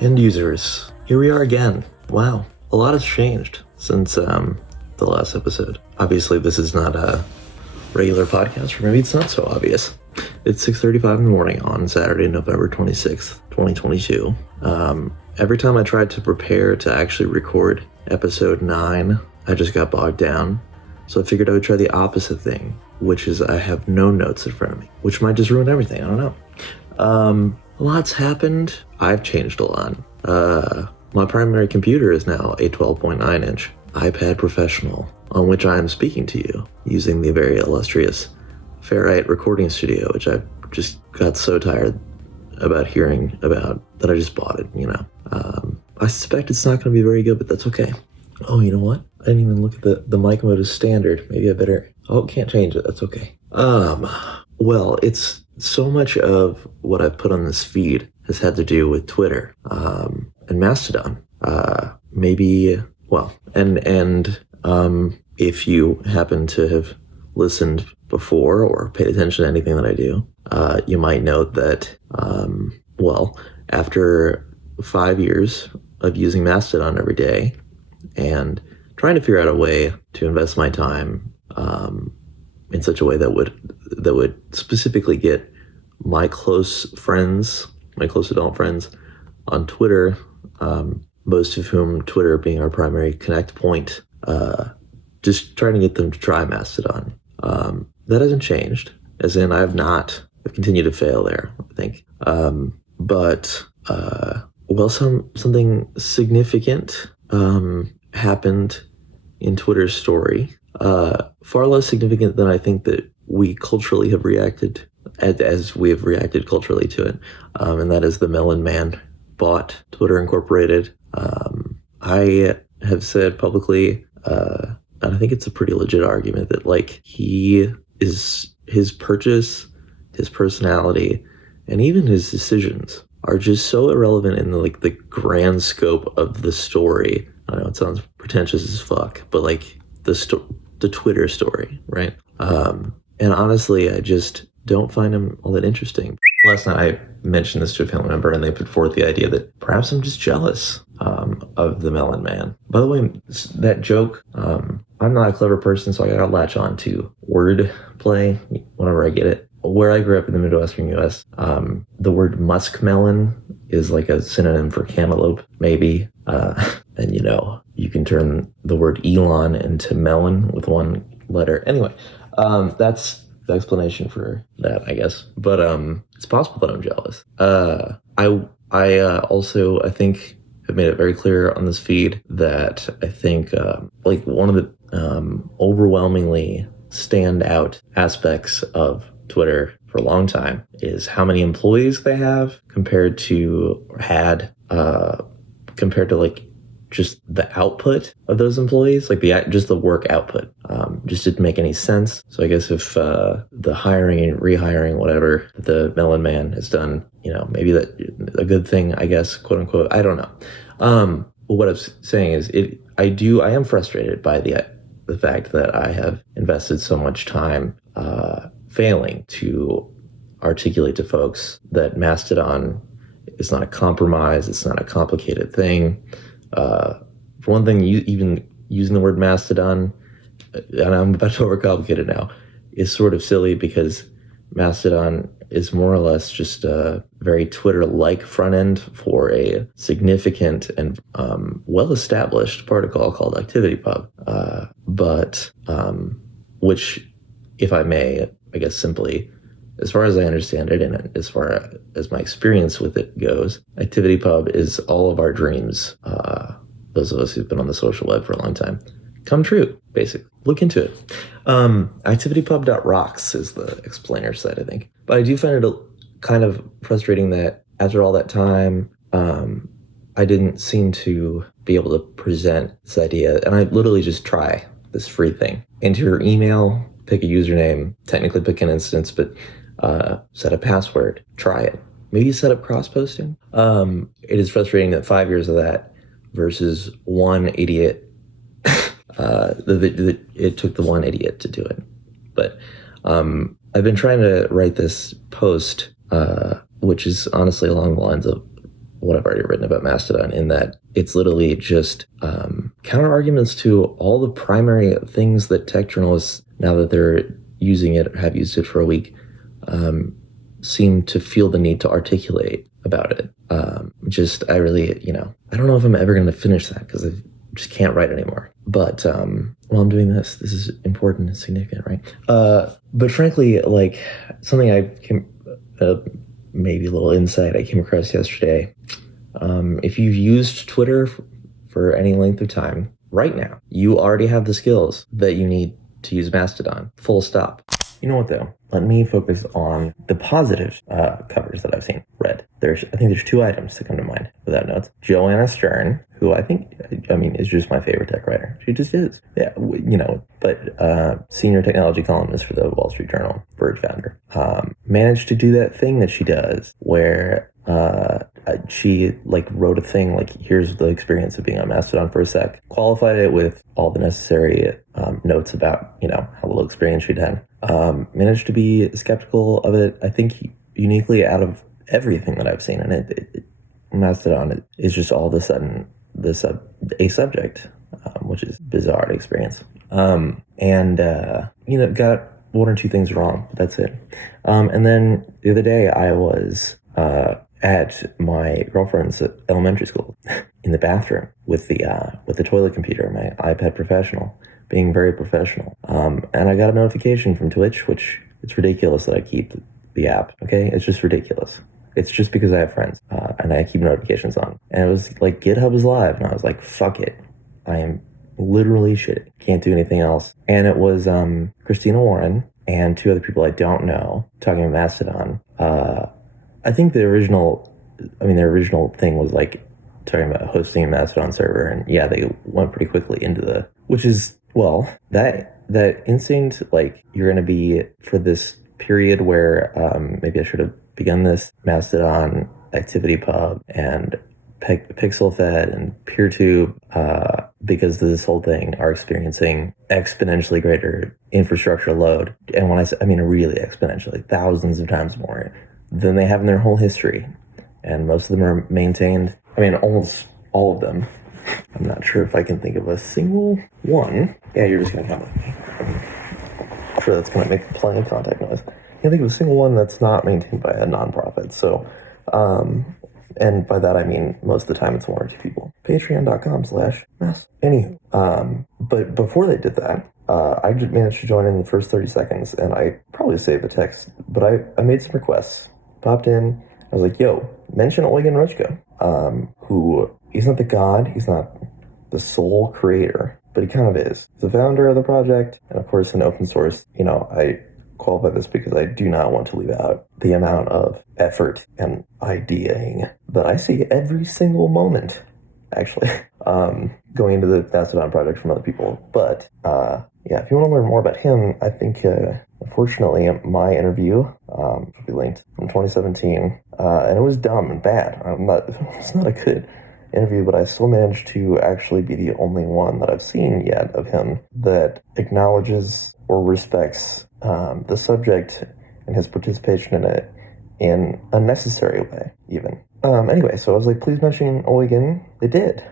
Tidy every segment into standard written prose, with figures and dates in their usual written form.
End users, here we are again. Wow, a lot has changed since the last episode. Obviously, this is not a regular podcast, or maybe it's not so obvious. It's 6:35 in the morning on Saturday, November 26th, 2022. Every time I tried to prepare to actually record episode 9, I just got bogged down. So I figured I would try the opposite thing, which is I have no notes in front of me, which might just ruin everything. I don't know. A lot's happened. I've changed a lot. My primary computer is now a 12.9-inch iPad Professional, on which I am speaking to you using the very illustrious Ferrite recording studio, which I just got so tired about hearing about that I just bought it, I suspect it's not going to be very good, but that's okay. Oh, you know what? I didn't even look at the mic mode as standard. Maybe I better... Oh, can't change it. That's okay. Well, it's so much of what I've put on this feed has had to do with Twitter, and Mastodon. If you happen to have listened before or paid attention to anything that I do, you might note that, after 5 years of using Mastodon every day and trying to figure out a way to invest my time in such a way that would specifically get my close adult friends on Twitter, most of whom Twitter being our primary connect point, just trying to get them to try Mastodon. That hasn't changed, as in I've continued to fail there, I think. Something significant happened in Twitter's story, far less significant than I think that we culturally have reacted, as we have reacted culturally to it, and that is the Melon Man bought Twitter Incorporated. I have said publicly, and I think it's a pretty legit argument, that his purchase, his personality, and even his decisions are just so irrelevant in the grand scope of the story. I know it sounds pretentious as fuck, but the Twitter story, right? And honestly, I just don't find him all that interesting. Last night I mentioned this to a family member, and they put forth the idea that perhaps I'm just jealous of the Melon Man. By the way, that joke, I'm not a clever person, so I gotta latch on to word play whenever I get it. Where I grew up in the Midwestern U.S., the word muskmelon is like a synonym for cantaloupe, maybe. And you can turn the word Elon into melon with one letter. Anyway, that's the explanation for that, I guess. But it's possible that I'm jealous. I also, I think, have made it very clear on this feed that I think one of the overwhelmingly standout aspects of Twitter for a long time is how many employees they have compared to just the output of those employees, just the work output, just didn't make any sense. So I guess if the hiring and rehiring, whatever the Melon Man has done, maybe that a good thing, I guess, quote unquote. I don't know. What I'm saying is, I am frustrated by the fact that I have invested so much time failing to articulate to folks that Mastodon is not a compromise. It's not a complicated thing. For one thing, even using the word Mastodon, and I'm about to overcomplicate it now, is sort of silly because Mastodon is more or less just a very Twitter-like front end for a significant and well-established protocol called ActivityPub, which, if I may, I guess simply, as far as I understand it, and as far as my experience with it goes, ActivityPub is all of our dreams, those of us who've been on the social web for a long time, come true, basically. Look into it. ActivityPub.rocks is the explainer site, I think. But I do find it kind of frustrating that after all that time, I didn't seem to be able to present this idea. And I literally just try this free thing. Enter your email, pick a username, technically pick an instance, but set a password, try it. Maybe set up cross-posting. It is frustrating that 5 years of that versus one idiot, it took the one idiot to do it. But I've been trying to write this post, which is honestly along the lines of what I've already written about Mastodon, in that it's literally just counter arguments to all the primary things that tech journalists, now that they're using it, have used it for a week, seem to feel the need to articulate about it. I really, I don't know if I'm ever going to finish that because I just can't write anymore. But while I'm doing this is important and significant, right? But frankly, like, something I came, maybe a little insight I came across yesterday. If you've used Twitter for any length of time, right now, you already have the skills that you need to use Mastodon. Full stop. You know what, though? Let me focus on the positive covers that I've read. I think there's two items that come to mind without notes. Joanna Stern, who I think, is just my favorite tech writer. She just is. Yeah, but senior technology columnist for the Wall Street Journal, Verge founder, managed to do that thing that she does where she wrote a thing here's the experience of being on Mastodon for a sec, qualified it with all the necessary notes about how little experience she'd had, managed to be skeptical of it. I think uniquely out of everything that I've seen in it, Mastodon is just all of a sudden a subject, which is bizarre to experience, and got one or two things wrong, but that's it. And then the other day I was at my girlfriend's elementary school in the bathroom with the toilet computer, my iPad Professional, being very professional. And I got a notification from Twitch, which it's ridiculous that I keep the app. Okay, it's just ridiculous. It's just because I have friends and I keep notifications on. And it was like GitHub is live, and I was like, fuck it, I am literally shit. Can't do anything else. And it was Christina Warren and two other people I don't know talking about Mastodon. I think their original thing was talking about hosting a Mastodon server, and yeah, they went pretty quickly into which is, well, that instinct, you're gonna be for this period where maybe I should have begun this Mastodon ActivityPub and PixelFed and PeerTube, because of this whole thing, are experiencing exponentially greater infrastructure load. And when I mean really exponentially, thousands of times more than they have in their whole history. And most of them are maintained. Almost all of them. I'm not sure if I can think of a single one. Yeah, you're just going to come with me. I'm sure that's going to make plenty of contact noise. I can't think of a single one that's not maintained by a nonprofit. So, and by that I mean most of the time it's one or two people. Patreon.com/mess. Anywho, but before they did that, I just managed to join in the first 30 seconds, and I probably saved the text, but I made some requests. Popped in, I was like, yo, mention Eugen Rochko, who, he's not the god, he's not the sole creator, but he kind of is. He's the founder of the project, and of course an open source. I qualify this because I do not want to leave out the amount of effort and ideaing that I see every single moment, actually, going into the Mastodon project from other people. But yeah, if you want to learn more about him, I think, unfortunately, my interview will be linked from 2017, and it was dumb and bad. It's not a good interview, but I still managed to actually be the only one that I've seen yet of him that acknowledges or respects the subject and his participation in it in a necessary way, even. Anyway, so I was like, please mention Eugen. They did.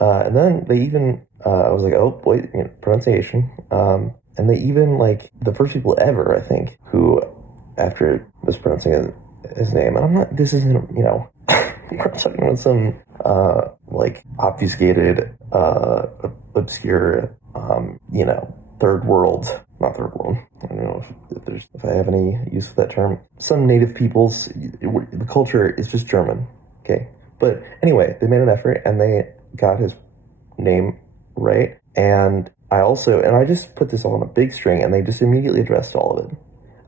And then they even, I was like, oh, boy, pronunciation. And they even, the first people ever, I think, who, after mispronouncing his name, and this isn't, we're talking about some, obfuscated, obscure, third world, not third world, I don't know if I have any use for that term. Some native peoples, the culture is just German, okay? But anyway, they made an effort, and they got his name right, and I just put this all on a big string, and they just immediately addressed all of it. And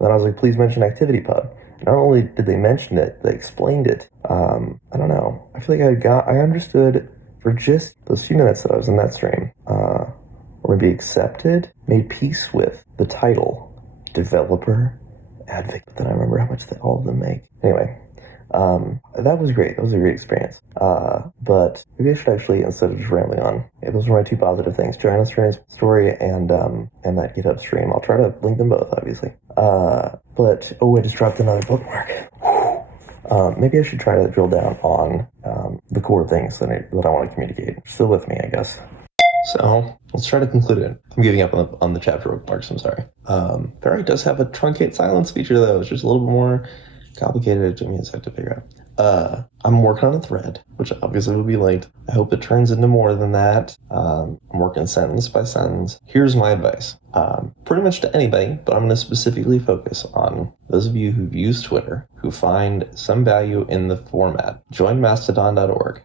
then I was like, please mention ActivityPub. Not only did they mention it, they explained it. I don't know. I feel like I understood for just those few minutes that I was in that stream, or maybe accepted, made peace with the title, developer, advocate. But then I remember how much all of them make. Anyway, that was great. That was a great experience. But maybe I should actually, instead of just rambling on, those were my two positive things: Joanna's story and that GitHub stream. I'll try to link them both, obviously. But I just dropped another bookmark. Maybe I should try to drill down on the core things that I want to communicate. Still with me, I guess. So let's try to conclude it. I'm giving up on the chapter bookmarks. I'm sorry. Ferrite does have a truncate silence feature though. It's just a little bit more complicated. It took me a sec to figure out. I'm working on a thread, which obviously will be late. I hope it turns into more than that. I'm working sentence by sentence. Here's my advice. Pretty much to anybody, but I'm going to specifically focus on those of you who've used Twitter, who find some value in the format. Join mastodon.org.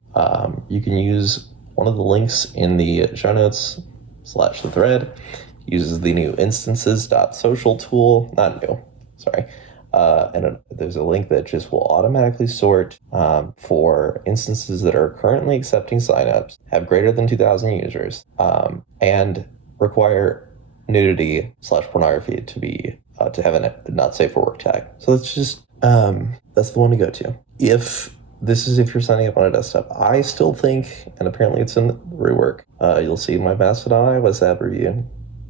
You can use one of the links in the show notes / the thread. Uses the new instances.social tool. Not new, sorry. There's a link that just will automatically sort for instances that are currently accepting signups, have greater than 2,000 users, and require nudity / pornography to be to have a not safe for work tag. So that's just that's the one to go to. If you're signing up on a desktop, I still think, and apparently it's in the rework, you'll see my Mastodon iOS app review.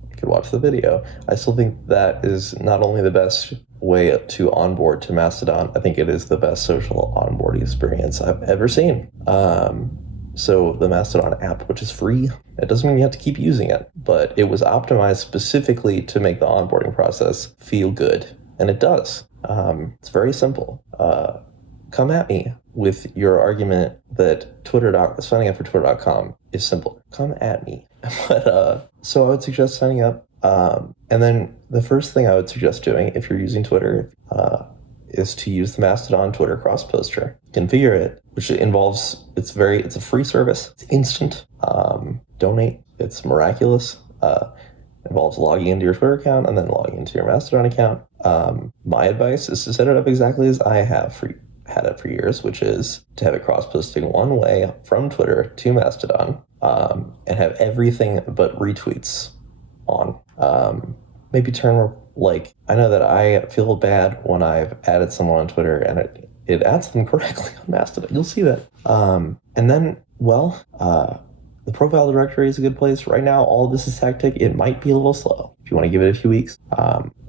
You could watch the video. I still think that is not only the best way to onboard to Mastodon, I think it is the best social onboarding experience I've ever seen. So the Mastodon app, which is free, it doesn't mean you have to keep using it, but it was optimized specifically to make the onboarding process feel good, and it does. It's very simple. Come at me with your argument that signing up for Twitter.com is simple. Come at me. But so I would suggest signing up. And then the first thing I would suggest doing if you're using Twitter is to use the Mastodon Twitter cross poster. Configure it, which involves it's a free service. It's instant. Donate. It's miraculous. Involves logging into your Twitter account and then logging into your Mastodon account. My advice is to set it up exactly as I have had it for years, which is to have it cross-posting one way from Twitter to Mastodon, and have everything but retweets on. Maybe turn, I know that I feel bad when I've added someone on Twitter and it adds them correctly on Mastodon. You'll see that. And then, the profile directory is a good place. Right now, all of this is tactic. It might be a little slow. If you want to give it a few weeks,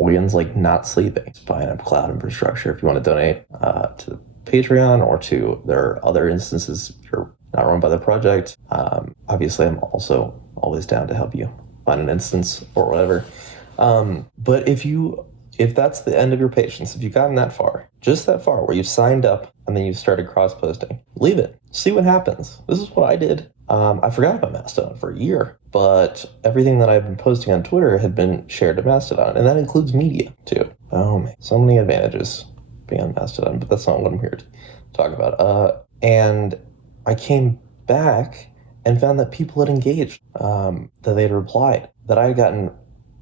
Orion's not sleeping. It's buying up cloud infrastructure. If you want to donate to Patreon or to their other instances, if you're not run by the project, obviously I'm also always down to help you find an instance or whatever. But if that's the end of your patience, if you've gotten that far, just that far where you've signed up and then you've started cross-posting, leave it. See what happens. This is what I did. I forgot about Mastodon for a year, but everything that I've been posting on Twitter had been shared to Mastodon, and that includes media too. Oh man, so many advantages being on Mastodon, but that's not what I'm here to talk about. And I came back and found that people had engaged, that they had replied, that I had gotten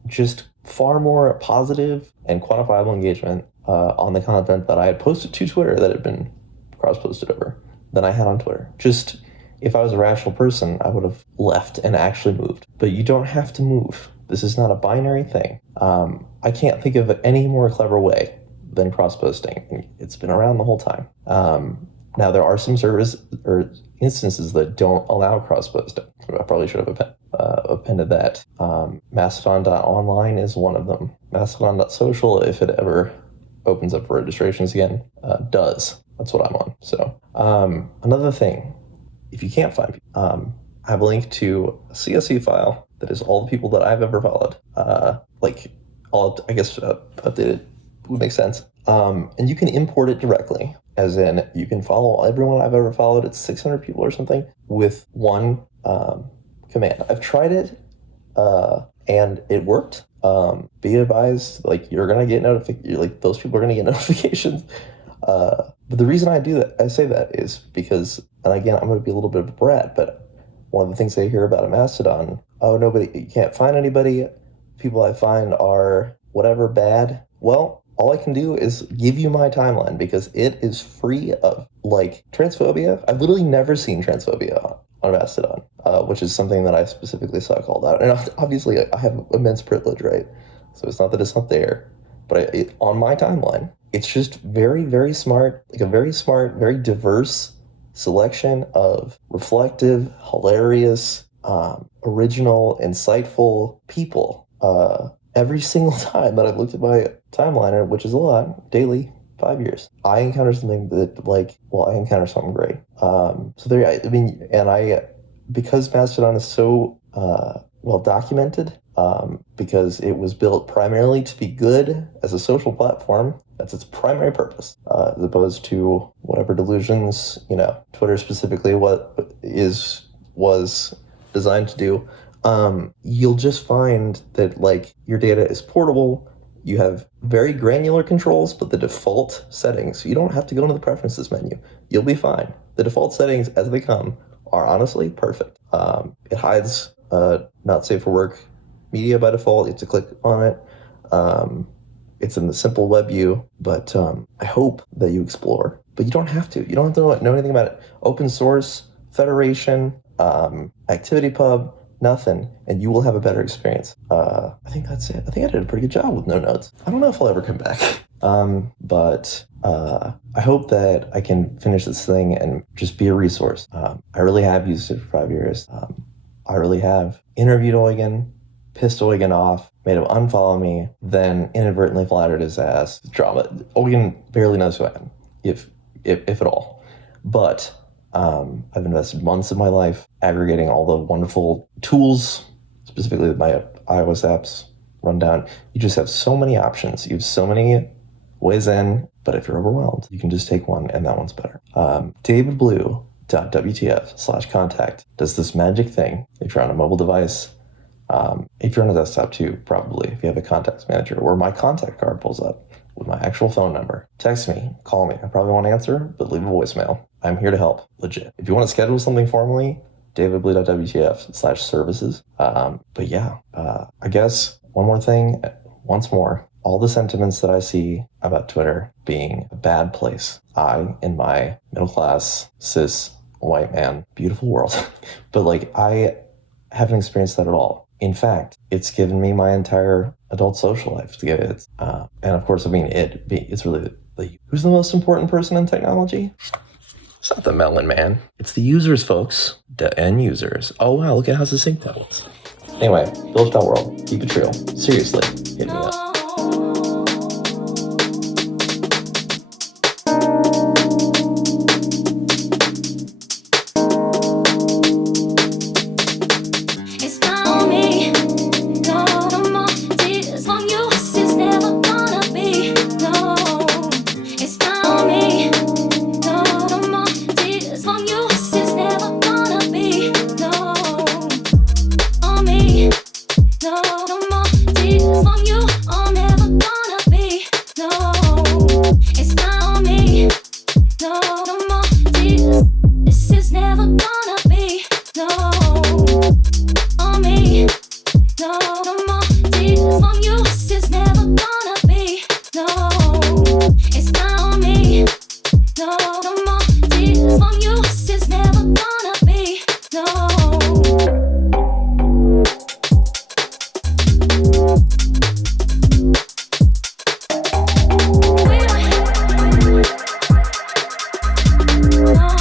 just far more positive and quantifiable engagement on the content that I had posted to Twitter that had been cross-posted over than I had on Twitter. Just, if I was a rational person, I would have left and actually moved. But you don't have to move. This is not a binary thing. I can't think of any more clever way than cross-posting. It's been around the whole time. Now, there are some servers or instances that don't allow cross-posting. I probably should have appended that. Mastodon.online is one of them. Mastodon.social, if it ever opens up for registrations again, does. That's what I'm on. So another thing, if you can't find people, I have a link to a CSV file that is all the people that I've ever followed. Updated would make sense. And you can import it directly, as in you can follow everyone I've ever followed. It's 600 people or something with one command. I've tried it and it worked. Be advised, you're gonna get those people are gonna get notifications. But the reason I say that is because, and again, I'm gonna be a little bit of a brat, but one of the things I hear about a Mastodon, you can't find anybody. People I find are whatever bad. Well, all I can do is give you my timeline because it is free of transphobia. I've literally never seen transphobia on Mastodon, which is something that I specifically saw called out. And obviously I have immense privilege, right? So it's not that it's not there, but on my timeline, it's just very, very smart, very diverse selection of reflective, hilarious, original, insightful people. Every single time that I've looked at my timeline, which is a lot daily, 5 years. I encountered something that I encountered something great. So there, I mean, because Mastodon is so well documented, because it was built primarily to be good as a social platform. That's its primary purpose, as opposed to whatever delusions, Twitter specifically was designed to do. You'll just find that your data is portable. You have very granular controls, but the default settings, you don't have to go into the preferences menu. You'll be fine. The default settings as they come are honestly perfect. It hides not safe for work media by default. You have to click on it. It's in the simple web view, but I hope that you explore. But you don't have to. You don't have to know anything about it. Open source, federation, ActivityPub, nothing, and you will have a better experience. I think that's it. I think I did a pretty good job with no notes. I don't know if I'll ever come back. But I hope that I can finish this thing and just be a resource. I really have used it for 5 years. I really have interviewed Eugen, pissed Eugen off, made him unfollow me, then inadvertently flattered his ass. Drama. Eugen barely knows who I am, if at all. But I've invested months of my life aggregating all the wonderful tools, specifically my iOS apps rundown. You just have so many options. You have so many ways in, but if you're overwhelmed, you can just take one, and that one's better. davidblue.wtf/contact does this magic thing if you're on a mobile device. If you're on a desktop too, probably, if you have a contacts manager, where my contact card pulls up with my actual phone number. Text me, call me. I probably won't answer, but leave a voicemail. I'm here to help, legit. If you want to schedule something formally, davidblue.wtf/services. But yeah, I guess one more thing, once more, all the sentiments that I see about Twitter being a bad place. I, in my middle-class, cis, white man, beautiful world, but I haven't experienced that at all. In fact, it's given me my entire adult social life to get it. And of course, it's really who's the most important person in technology? It's not the Melon Man. It's the users, folks. The end users. Oh, wow, look at how succinct that was. Anyway, Build.world. Keep it real. Seriously, hit me up. No.